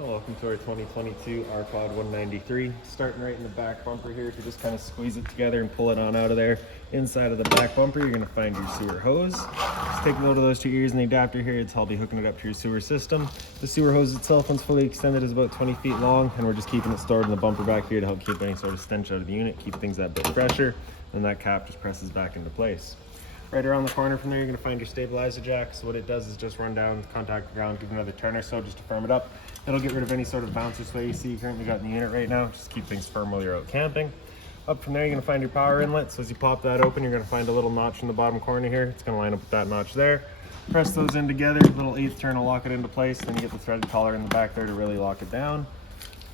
Welcome to our 2022 RPOD 193. Starting right in the back bumper here. If you just kind of squeeze it together and pull it on out of there, inside of the back bumper, you're going to find your sewer hose. Just take note of those two ears and the adapter here. It's how I'll be hooking it up to your sewer system. The sewer hose itself, once fully extended, is about 20 feet long, and we're just keeping it stored in the bumper back here to help keep any sort of stench out of the unit, keep things that bit fresher, and that cap just presses back into place. Right around the corner from there, you're going to find your stabilizer jack. So what it does is just run down, contact the ground, give it another turn or so just to firm it up. It'll get rid of any sort of bouncer sway you see you currently got in the unit right now. Just keep things firm while you're out camping. Up from there, you're going to find your power inlet. So as you pop that open, you're going to find a little notch in the bottom corner here. It's going to line up with that notch there. Press those in together. Little 1/8 turn will lock it into place. Then you get the threaded collar in the back there to really lock it down.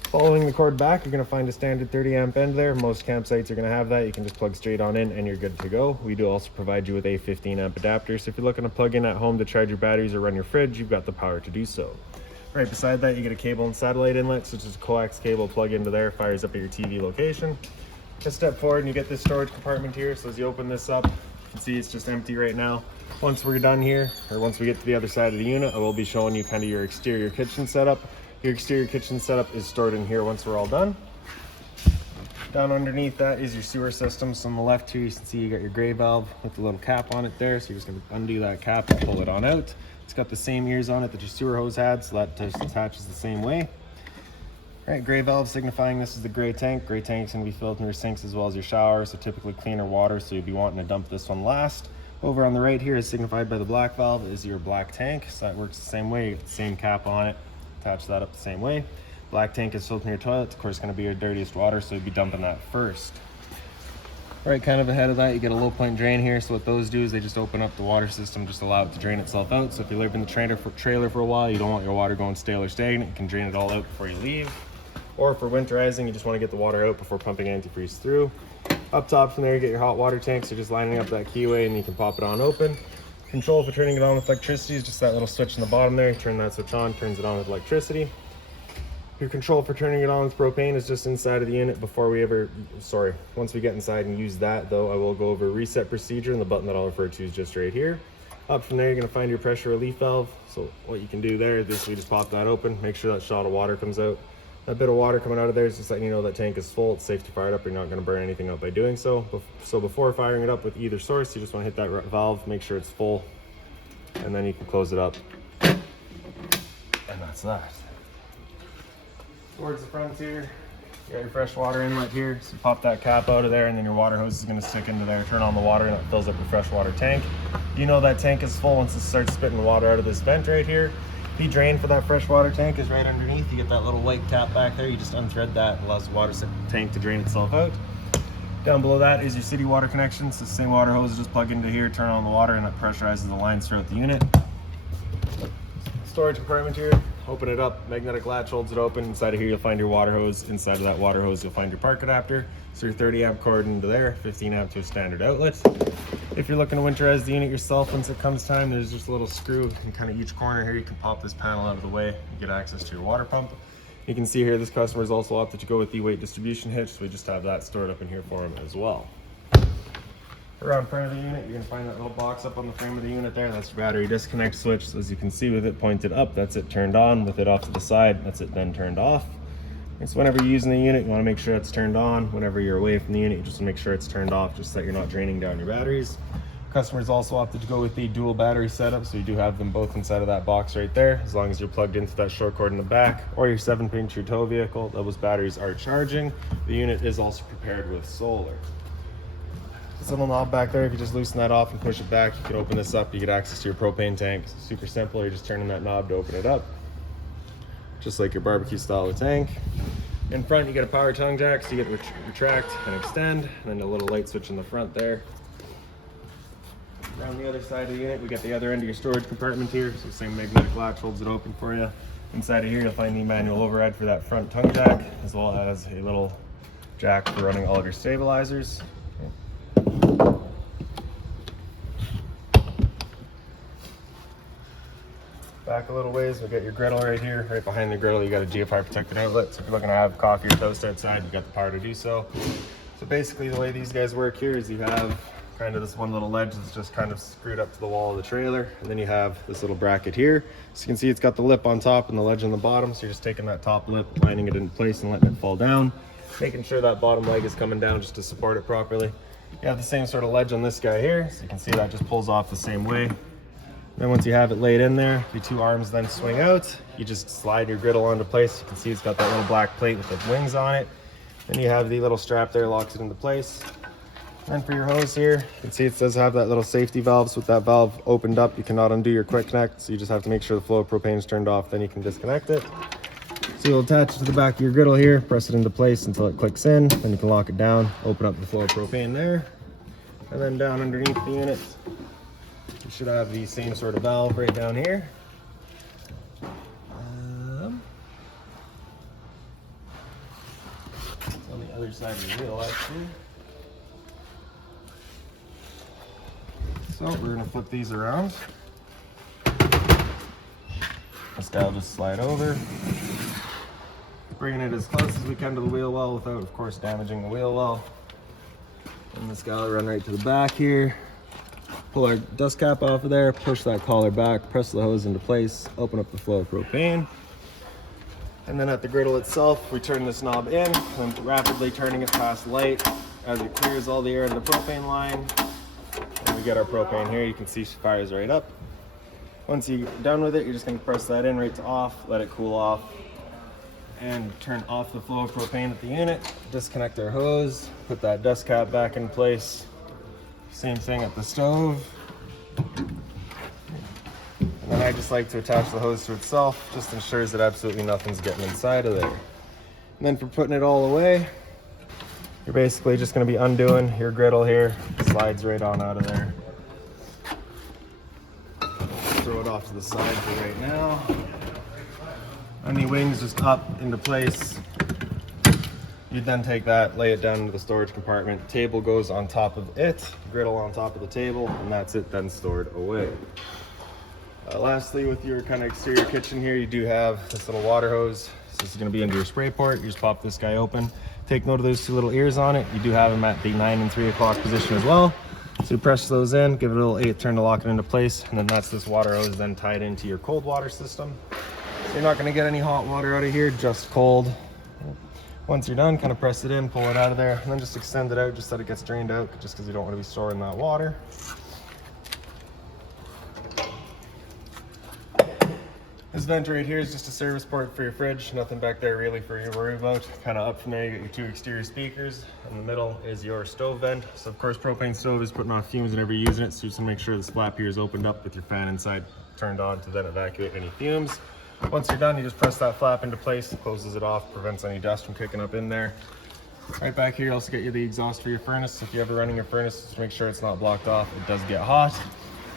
Following the cord back, you're going to find a standard 30 amp end there. Most campsites are going to have that. You can just plug straight on in and you're good to go. We do also provide you with a 15 amp adapter. So if you're looking to plug in at home to charge your batteries or run your fridge, you've got the power to do so. Right beside that, you get a cable and satellite inlet, so just a coax cable plug into there, fires up at your TV location. Just step forward and you get this storage compartment here. So as you open this up, you can see it's just empty right now. Once we're done here, or once we get to the other side of the unit, I will be showing you kind of your exterior kitchen setup. Your exterior kitchen setup is stored in here once we're all done. Down underneath that is your sewer system. So on the left here, you can see you got your gray valve with the little cap on it there. So you're just gonna undo that cap and pull it on out. It's got the same ears on it that your sewer hose had, so that just attaches the same way. All right, gray valve signifying this is the gray tank. Gray tank's gonna be filled in your sinks as well as your shower, so typically cleaner water, so you'll be wanting to dump this one last. Over on the right here is signified by the black valve is your black tank, so that works the same way. You get the same cap on it, attach that up the same way. Black tank is filled in your toilet. It's of course gonna be your dirtiest water, so you'll be dumping that first. Right kind of ahead of that, you get a low point drain here. So what those do is they just open up the water system, just allow it to drain itself out. So if you live in the trailer for a while, you don't want your water going stale or stagnant, you can drain it all out before you leave. Or for winterizing, you just want to get the water out before pumping antifreeze through. Up top from there, you get your hot water tank. So just lining up that keyway and you can pop it on open. Control for turning it on with electricity is just that little switch in the bottom there. You turn that switch on, turns it on with electricity. Your control for turning it on with propane is just inside of the unit once we get inside and use that though, I will go over reset procedure, and the button that I'll refer to is just right here. Up from there, you're gonna find your pressure relief valve. So what you can do there is basically just pop that open, make sure that shot of water comes out. That bit of water coming out of there is just letting you know that tank is full. It's safe to fire it up. You're not gonna burn anything up by doing so. So before firing it up with either source, you just wanna hit that valve, make sure it's full, and then you can close it up. And that's that. Towards the front here, you got your fresh water inlet here. So pop that cap out of there, and then your water hose is going to stick into there. Turn on the water, and it fills up your fresh water tank. You know that tank is full once it starts spitting water out of this vent right here. The drain for that fresh water tank is right underneath. You get that little white cap back there. You just unthread that, and allows the water tank to drain itself out. Down below that is your city water connection. So the same water hose is just plug into here, turn on the water, and it pressurizes the lines throughout the unit. Storage compartment here. Open it up, magnetic latch holds it open. Inside of here, you'll find your water hose. Inside of that water hose, you'll find your park adapter. So your 30 amp cord into there, 15 amp to a standard outlet. If you're looking to winterize the unit yourself, once it comes time, there's just a little screw in kind of each corner here. You can pop this panel out of the way and get access to your water pump. You can see here, this customer's also opted to go with the weight distribution hitch, so we just have that stored up in here for him as well. Around front of the unit, you're gonna find that little box up on the frame of the unit there. That's your battery disconnect switch. So as you can see with it pointed up, that's it turned on. With it off to the side, that's it then turned off. And so whenever you're using the unit, you wanna make sure it's turned on. Whenever you're away from the unit, you just make sure it's turned off, just so that you're not draining down your batteries. Customers also opted to go with the dual battery setup. So you do have them both inside of that box right there, as long as you're plugged into that short cord in the back or your 7-pin true tow vehicle. Those batteries are charging. The unit is also prepared with solar. This little knob back there, if you just loosen that off and push it back, you can open this up. You get access to your propane tank. It's super simple. You're just turning that knob to open it up, just like your barbecue style of tank. In front, you get a power tongue jack, so you get retract and extend, and then a little light switch in the front there. Around the other side of the unit, we got the other end of your storage compartment here. So the same magnetic latch holds it open for you. Inside of here, you'll find the manual override for that front tongue jack, as well as a little jack for running all of your stabilizers. Back a little ways, we'll get your griddle right here. Right behind the griddle, you got a GFI protected outlet. So if you're looking to have coffee or toast outside, you've got the power to do so. So basically the way these guys work here is you have kind of this one little ledge that's just kind of screwed up to the wall of the trailer. And then you have this little bracket here. So you can see it's got the lip on top and the ledge on the bottom. So you're just taking that top lip, lining it into place and letting it fall down, making sure that bottom leg is coming down just to support it properly. You have the same sort of ledge on this guy here. So you can see that just pulls off the same way. Then once you have it laid in there, your two arms then swing out. You just slide your griddle onto place. You can see it's got that little black plate with the wings on it. Then you have the little strap there, locks it into place. And for your hose here, you can see it does have that little safety valve. So with that valve opened up, you cannot undo your quick connect. So you just have to make sure the flow of propane is turned off, then you can disconnect it. So you'll attach it to the back of your griddle here, press it into place until it clicks in. Then you can lock it down, open up the flow of propane there. And then down underneath the unit, you should have the same sort of valve right down here. It's on the other side of the wheel actually. So we're going to flip these around. This guy will just slide over. Bringing it as close as we can to the wheel well without, of course, damaging the wheel well. And this guy will run right to the back here. Pull our dust cap off of there, push that collar back, press the hose into place, open up the flow of propane. And then at the griddle itself, we turn this knob in, and rapidly turning it past light as it clears all the air in the propane line. And we get our propane here, you can see she fires right up. Once you're done with it, you're just gonna press that in right to off, let it cool off, and turn off the flow of propane at the unit. Disconnect our hose, put that dust cap back in place. Same thing at the stove. And then I just like to attach the hose to itself, just ensures that absolutely nothing's getting inside of there. And then for putting it all away, you're basically just going to be undoing your griddle here. Slides right on out of there. Throw it off to the side for right now. Any wings just up into place. You'd then take that, lay it down into the storage compartment. Table goes on top of it, griddle on top of the table, and that's it then stored away. Lastly, with your kind of exterior kitchen here, you do have this little water hose. So this is going to be into your spray port. You just pop this guy open. Take note of those two little ears on it. You do have them at the 9 and 3 o'clock position as well. So you press those in, give it a little 8 turn to lock it into place, and then that's this water hose then tied into your cold water system. So you're not going to get any hot water out of here, just cold. Once you're done, kind of press it in, pull it out of there, and then just extend it out just so that it gets drained out, just because you don't want to be storing that water. This vent right here is just a service port for your fridge. Nothing back there really for you to worry about. Kind of up from there, you get your two exterior speakers. In the middle is your stove vent. So of course, propane stove is putting off fumes whenever you're using it. So you just want to make sure this flap here is opened up with your fan inside turned on to then evacuate any fumes. Once you're done, you just press that flap into place, closes it off, prevents any dust from kicking up in there. Right back here, you also get you the exhaust for your furnace. If you're ever running your furnace, just make sure it's not blocked off. It does get hot.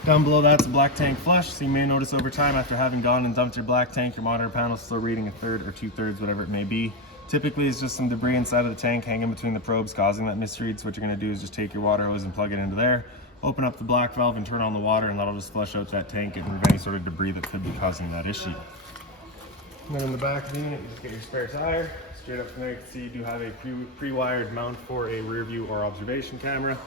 Down below that's a black tank flush. So you may notice over time, after having gone and dumped your black tank, your monitor panel is still reading 1/3 or 2/3, whatever it may be. Typically, it's just some debris inside of the tank hanging between the probes causing that misread. So what you're gonna do is just take your water hose and plug it into there. Open up the black valve and turn on the water, and that'll just flush out that tank and remove any sort of debris that could be causing that issue. And then in the back of the unit, you just get your spare tire. Straight up from there, you can see you do have a pre-wired mount for a rear view or observation camera.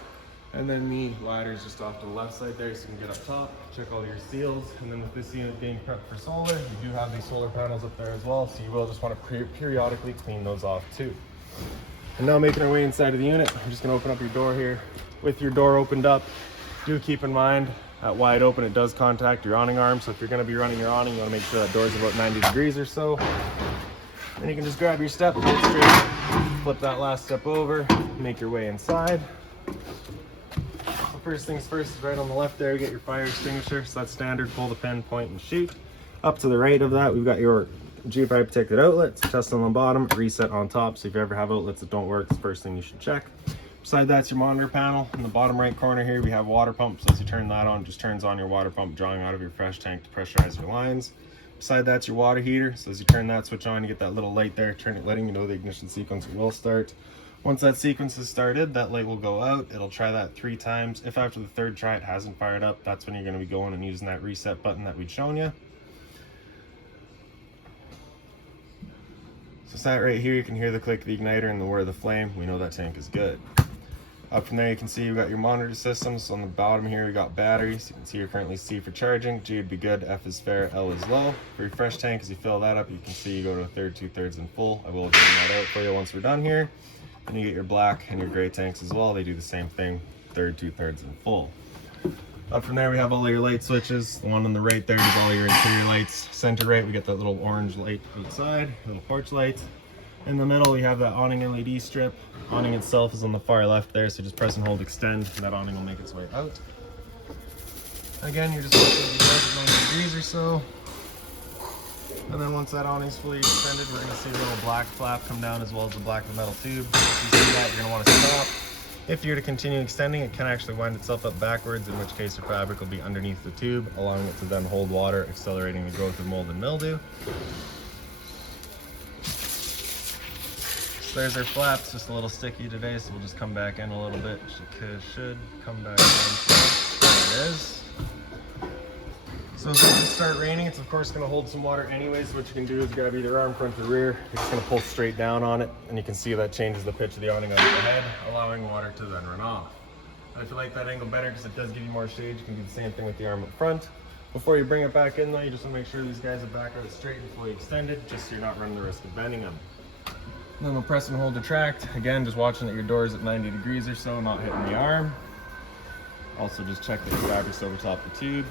And then the ladder is just off to the left side there, so you can get up top, check all your seals. And then with this unit being prepped for solar, you do have these solar panels up there as well, so you will just want to periodically clean those off too. And now making our way inside of the unit, I'm just going to open up your door here. With your door opened up, do keep in mind, at wide open, it does contact your awning arm. So if you're going to be running your awning, you want to make sure that door is about 90 degrees or so. Then you can just grab your step, go straight, flip that last step over, make your way inside. So first things first is right on the left there, you get your fire extinguisher. So that's standard, pull the pin, point, and shoot. Up to the right of that, we've got your GFI protected outlets, test on the bottom, reset on top. So if you ever have outlets that don't work, it's the first thing you should check. Beside that's your monitor panel. In the bottom right corner here, we have a water pump. So as you turn that on, it just turns on your water pump, drawing out of your fresh tank to pressurize your lines. Beside that's your water heater. So as you turn that switch on, you get that little light there, letting you know the ignition sequence will start. Once that sequence is started, that light will go out. It'll try that 3 times. If after the 3rd try it hasn't fired up, that's when you're going to be going and using that reset button that we'd shown you. So sat right here, you can hear the click of the igniter and the whir of the flame. We know that tank is good. Up from there, you can see you've got your monitor systems. On the bottom here, we got batteries. You can see you're currently C for charging. G would be good, F is fair, L is low. For your fresh tank, as you fill that up, you can see you go to a third, 2/3, and full. I will bring that out for you once we're done here. And you get your black and your gray tanks as well. They do the same thing, third, 2/3, and full. Up from there, we have all your light switches. The one on the right there is all your interior lights. Center right, we get that little orange light outside, little porch light. In the middle, we have that awning LED strip. Awning itself is on the far left there, so just press and hold extend, and that awning will make its way out. Again, you're just looking at 90 degrees or so. And then once that awning's fully extended, we're gonna see the little black flap come down as well as the black metal tube. If you see that, you're gonna wanna stop. If you're to continue extending, it can actually wind itself up backwards, in which case your fabric will be underneath the tube, allowing it to then hold water, accelerating the growth of mold and mildew. There's our flaps, just a little sticky today, so we'll just come back in a little bit. Should come back in. There it is. So as it start raining, it's of course going to hold some water anyways. So what you can do is grab either arm, front, or rear. You're just going to pull straight down on it, and you can see that changes the pitch of the awning on the head, allowing water to then run off. And if you like that angle better, because it does give you more shade, you can do the same thing with the arm up front. Before you bring it back in though, you just want to make sure these guys are back out straight and fully extended, just so you're not running the risk of bending them. Then we'll press and hold to tract. Again, just watching that your door is at 90 degrees or so, not hitting the arm. Also just check that your fabric's over top the tube.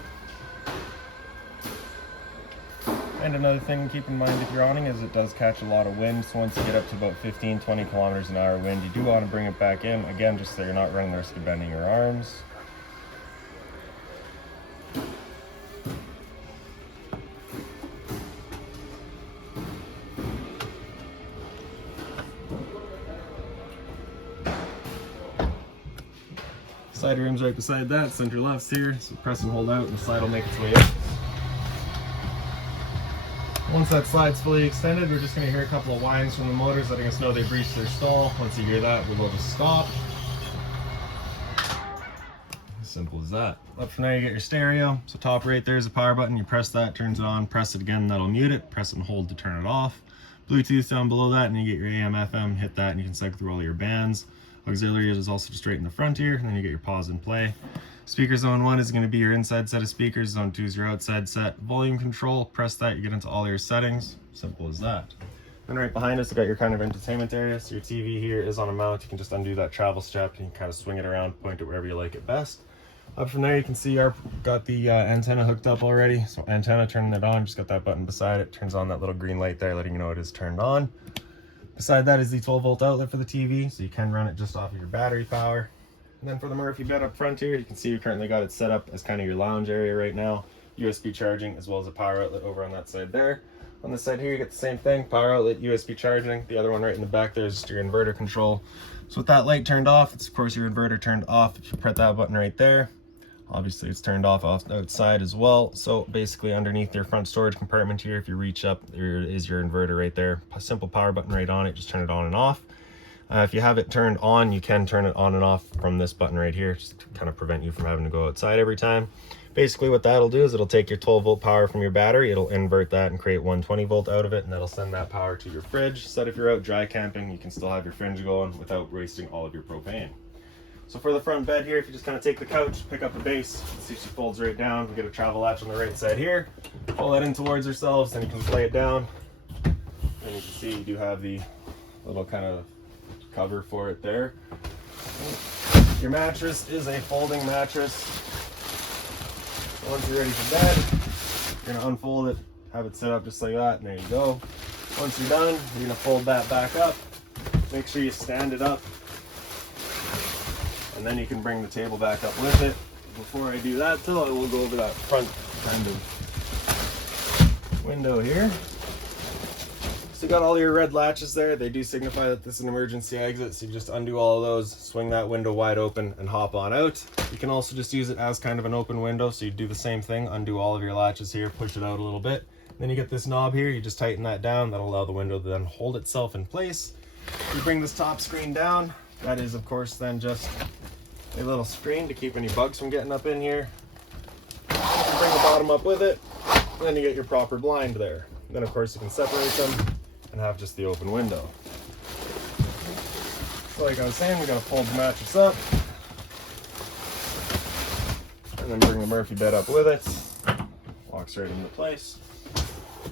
And another thing to keep in mind with your awning is it does catch a lot of wind. So once you get up to about 15, 20 kilometers an hour wind, you do want to bring it back in. Again, just so you're not running the risk of bending your arms. Side room's right beside that, center left's here, so press and hold out and the slide will make its way up. Once that slide's fully extended, we're just going to hear a couple of whines from the motors letting us know they've reached their stall. Once you hear that, we will just stop. As simple as that. Up from there, you get your stereo. So top right there's a power button. You press that, turns it on. Press it again, that'll mute it. Press it and hold to turn it off. Bluetooth down below that, and you get your AM, FM. Hit that, and you can cycle through all your bands. Auxiliary is also just right in the front here, and then you get your pause and play. Speaker zone 1 is going to be your inside set of speakers. Zone 2 is your outside set. Volume control, press that, you get into all your settings. Simple as that. Then right behind us, you got your kind of entertainment area. So your TV here is on a mount. You can just undo that travel strap. You can kind of swing it around, point it wherever you like it best. Up from there, you can see our got the antenna hooked up already. So antenna, turning it on, just got that button beside it. Turns on that little green light there, letting you know it is turned on. Beside that is the 12-volt outlet for the TV, so you can run it just off of your battery power. And then for the Murphy bed up front here, you can see you currently got it set up as kind of your lounge area right now. USB charging as well as a power outlet over on that side there. On this side here, you get the same thing, power outlet, USB charging. The other one right in the back there is just your inverter control. So with that light turned off, it's of course your inverter turned off. If you press that button right there, obviously it's turned off outside as well. So basically underneath your front storage compartment here, if you reach up, there is your inverter right there. A simple power button right on it, just turn it on and off. If you have it turned on, you can turn it on and off from this button right here, just to kind of prevent you from having to go outside every time. Basically what that'll do is it'll take your 12-volt power from your battery, it'll invert that and create 120-volt out of it, and that'll send that power to your fridge. So that if you're out dry camping, you can still have your fridge going without wasting all of your propane. So for the front bed here, if you just kind of take the couch, pick up the base, see she folds right down. We get a travel latch on the right side here. Pull that in towards ourselves, then you can lay it down. And you can see you do have the little kind of cover for it there. Your mattress is a folding mattress. So once you're ready for bed, you're gonna unfold it, have it set up just like that, and there you go. Once you're done, you're gonna fold that back up. Make sure you stand it up. And then you can bring the table back up with it. Before I do that though, I will go over that front kind of window here. So you got all your red latches there. They do signify that this is an emergency exit. So you just undo all of those, swing that window wide open and hop on out. You can also just use it as kind of an open window. So you do the same thing, undo all of your latches here, push it out a little bit. Then you get this knob here, you just tighten that down. That'll allow the window to then hold itself in place. You bring this top screen down. That is of course then just a little screen to keep any bugs from getting up in here. You bring the bottom up with it, and then you get your proper blind there. Then of course you can separate them and have just the open window. So like I was saying, we're gonna fold the mattress up and then bring the Murphy bed up with it. Locks right into place.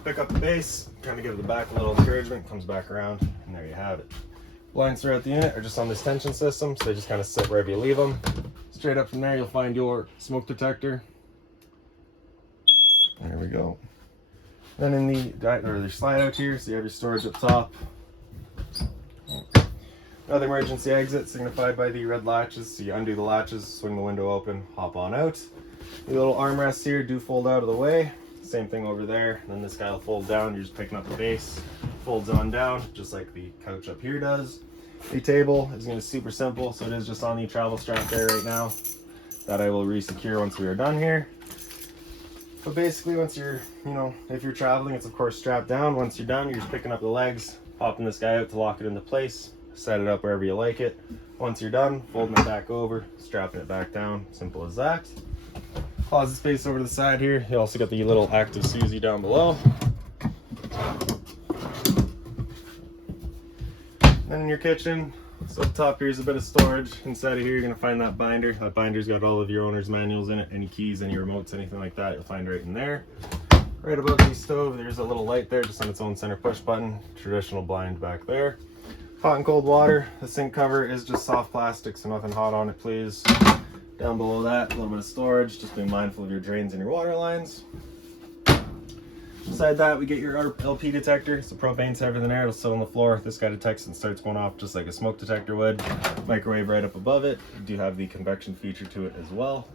Pick up the base, kind of give the back a little encouragement, comes back around, and there you have it. Blinds throughout the unit are just on this tension system, so they just kind of sit wherever you leave them. Straight up from there, you'll find your smoke detector. There we go. Then in the slide out here, so you have your storage up top. Another emergency exit signified by the red latches. So you undo the latches, swing the window open, hop on out. The little armrests here do fold out of the way. Same thing over there. And then this guy will fold down. You're just picking up the base, folds on down, just like the couch up here does. The table is going to be super simple, so it is just on the travel strap there right now. That I will re-secure once we are done here. But basically, once you're, if you're traveling, it's of course strapped down. Once you're done, you're just picking up the legs, popping this guy out to lock it into place, set it up wherever you like it. Once you're done, folding it back over, strapping it back down. Simple as that. Closet space over to the side here. You also got the little active Susie down below. Then in your kitchen, so up top here's a bit of storage. Inside of here, you're gonna find that binder. That binder's got all of your owner's manuals in it. Any keys, any remotes, anything like that, you'll find right in there. Right above the stove, there's a little light there, just on its own center push button. Traditional blind back there. Hot and cold water. The sink cover is just soft plastic, so nothing hot on it, please. Down below that, a little bit of storage. Just be mindful of your drains and your water lines. Beside that, we get your LP detector. So propane's heavier than air, it'll sit on the floor. This guy detects and starts going off just like a smoke detector would. Microwave right up above it. You do have the convection feature to it as well.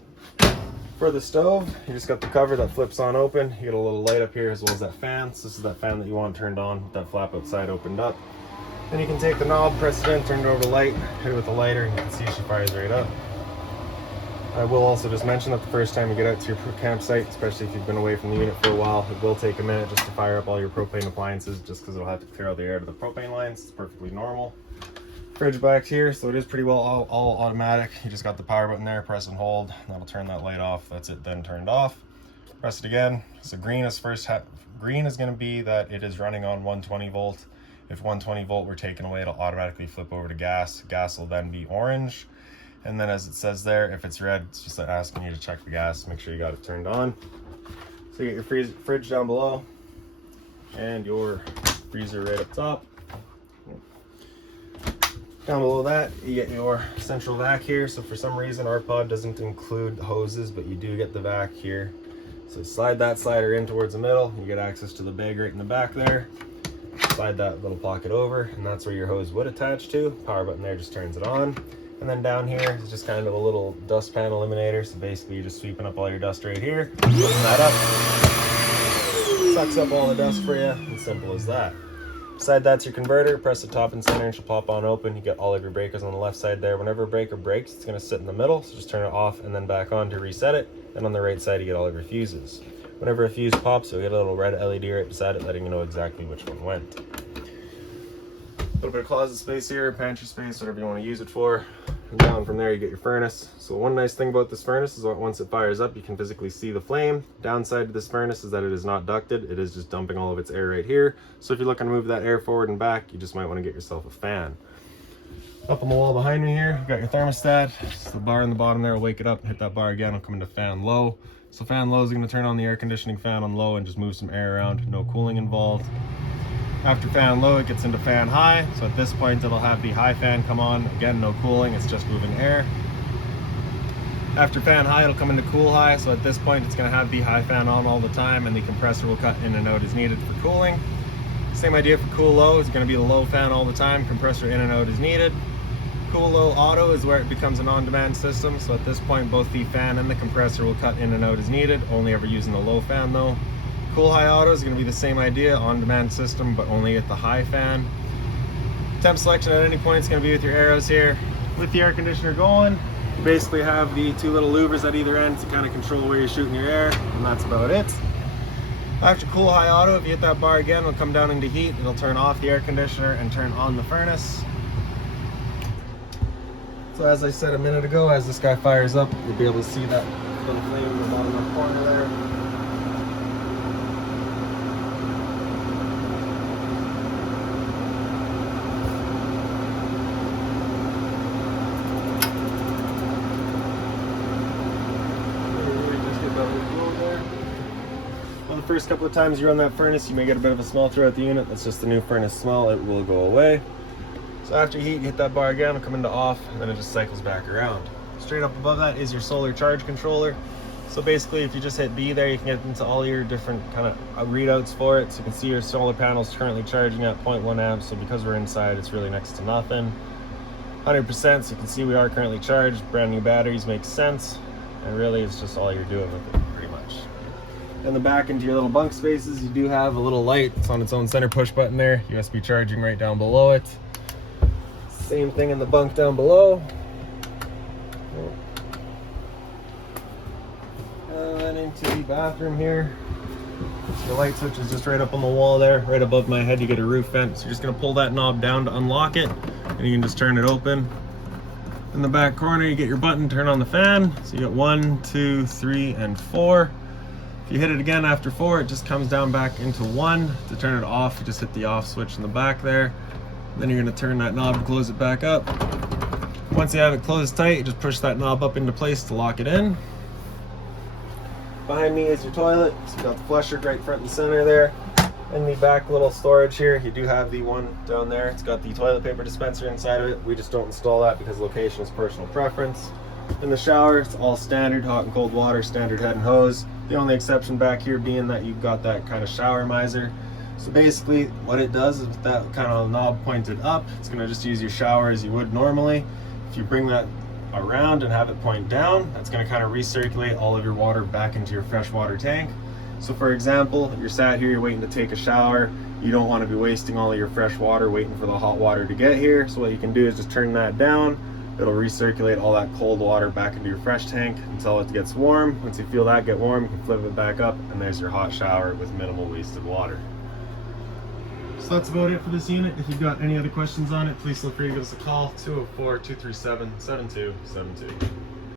For the stove, you just got the cover that flips on open. You get a little light up here as well as that fan. So this is that fan that you want turned on, with that flap outside opened up. Then you can take the knob, press it in, turn it over to light, hit it with a lighter, and you can see she fires right up. I will also just mention that the first time you get out to your campsite, especially if you've been away from the unit for a while, it will take a minute just to fire up all your propane appliances, just because it'll have to clear all the air to the propane lines. It's perfectly normal. Fridge back here, so it is pretty well all automatic. You just got the power button there, press and hold. That'll turn that light off. That's it then turned off. Press it again. So green is green is going to be that it is running on 120 volt. If 120 volt were taken away, it'll automatically flip over to gas. Gas will then be orange. And then as it says there, if it's red, it's just asking you to check the gas, make sure you got it turned on. So you get your fridge down below and your freezer right up top. Down below that, you get your central vac here. So for some reason, RPOD doesn't include hoses, but you do get the vac here. So slide that slider in towards the middle. You get access to the bag right in the back there. Slide that little pocket over, and that's where your hose would attach to. Power button there just turns it on. And then down here is just kind of a little dust pan eliminator. So basically you're just sweeping up all your dust right here. Open that up. Sucks up all the dust for you. And simple as that. Beside that's your converter. Press the top and center and she'll pop on open. You get all of your breakers on the left side there. Whenever a breaker breaks, it's going to sit in the middle. So just turn it off and then back on to reset it. And on the right side, you get all of your fuses. Whenever a fuse pops, you'll get a little red LED right beside it, letting you know exactly which one went. A little bit of closet space here, pantry space, whatever you want to use it for. And down from there you get your furnace. So one nice thing about this furnace is that once it fires up, you can physically see the flame. Downside to this furnace is that it is not ducted. It is just dumping all of its air right here. So if you're looking to move that air forward and back, you just might want to get yourself a fan. Up on the wall behind me here, you've got your thermostat. So the bar in the bottom there will wake it up, hit that bar again, it'll come into fan low. So fan low is going to turn on the air conditioning fan on low and just move some air around, no cooling involved. After fan low, it gets into fan high. So at this point, it'll have the high fan come on. Again, no cooling, it's just moving air. After fan high, it'll come into cool high. So at this point, it's gonna have the high fan on all the time and the compressor will cut in and out as needed for cooling. Same idea for cool low, it's gonna be the low fan all the time, compressor in and out as needed. Cool low auto is where it becomes an on-demand system. So at this point, both the fan and the compressor will cut in and out as needed, only ever using the low fan though. Cool high auto is going to be the same idea, on-demand system, but only at the high fan. Temp selection at any point is going to be with your arrows here. With the air conditioner going, you basically have the two little louvers at either end to kind of control where you're shooting your air, and that's about it. After cool high auto, if you hit that bar again, it'll come down into heat. It'll turn off the air conditioner and turn on the furnace. So as I said a minute ago, as this guy fires up, you'll be able to see that little flame in the bottom left corner there. first couple of times you run that furnace, you may get a bit of a smell throughout the unit. That's just the new furnace smell. It will go away. So after you heat, you hit that bar again, it'll come into off, and then it just cycles back around. Straight up above that is your solar charge controller. So basically, if you just hit B there, you can get into all your different kind of readouts for it. So you can see your solar panel's currently charging at 0.1 amps. So because we're inside, it's really next to nothing. 100%, so you can see we are currently charged. Brand new batteries makes sense. And really, it's just all you're doing with it, pretty much. In the back into your little bunk spaces, you do have a little light. It's on its own center push button there. USB charging right down below it. Same thing in the bunk down below. And then into the bathroom here. The light switch is just right up on the wall there. Right above my head, you get a roof vent. So you're just gonna pull that knob down to unlock it, and you can just turn it open. In the back corner, you get your button, turn on the fan. So you get 1, 2, 3, and 4. If you hit it again after 4, it just comes down back into 1. To turn it off, you just hit the off switch in the back there. Then you're gonna turn that knob to close it back up. Once you have it closed tight, you just push that knob up into place to lock it in. Behind me is your toilet. So you got the flusher right front and center there. In the back little storage here, you do have the one down there. It's got the toilet paper dispenser inside of it. We just don't install that because location is personal preference. In the shower, it's all standard, hot and cold water, standard head and hose. The only exception back here being that you've got that kind of shower miser. So basically what it does is with that kind of knob pointed up, it's gonna just use your shower as you would normally. If you bring that around and have it point down, that's gonna kind of recirculate all of your water back into your freshwater tank. So for example, you're sat here, you're waiting to take a shower, you don't want to be wasting all of your fresh water waiting for the hot water to get here. So what you can do is just turn that down. It'll recirculate all that cold water back into your fresh tank until it gets warm. Once you feel that get warm, you can flip it back up, and there's your hot shower with minimal wasted water. So that's about it for this unit. If you've got any other questions on it, please feel free to give us a call, 204-237-7272.